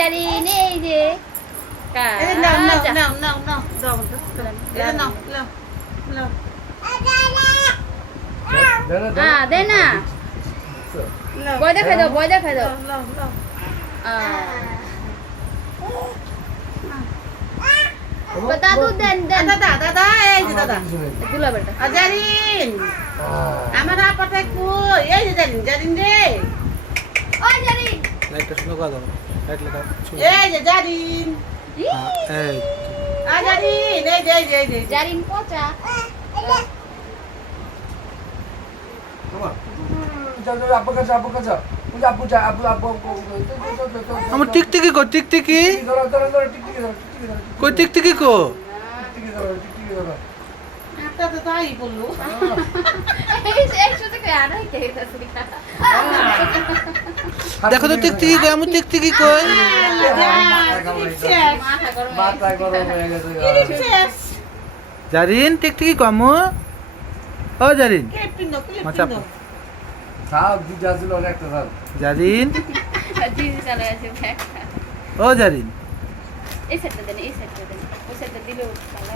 জারিন এই যে এই নাও নাও নাও নাও নাও নাও নাও নাও নাও দে না বয় দেখাই দাও বয় দেখাই দাও নাও নাও দাদু দেন দেন দাদা দাদা এই যে দাদা দুলা বেটা জারিন আমার আপাটাই কই এই যে জারিন জারিন রে ওই জারিন লাইটটা শুনো কথা লাইট লাগা এই যে জারিন এই আ জারিন এই যে এই যে এই যে জারিন পচা আমার টিকটিকি কো টিকটিকি কই টিকটিকি কো একটা তো তাই বললো এই একসাথে কই আড়াই কে তাসরি দেখো তো টিকটিকি কই আমার টিকটিকি কই মাথা গরম জারিন টিকটিকি কো আমু ও জারিন জারিন জি চলে আসে ব্যাগটা ও জারিন এই সেটটা দেন ওই সেটটা দিলেও ভালো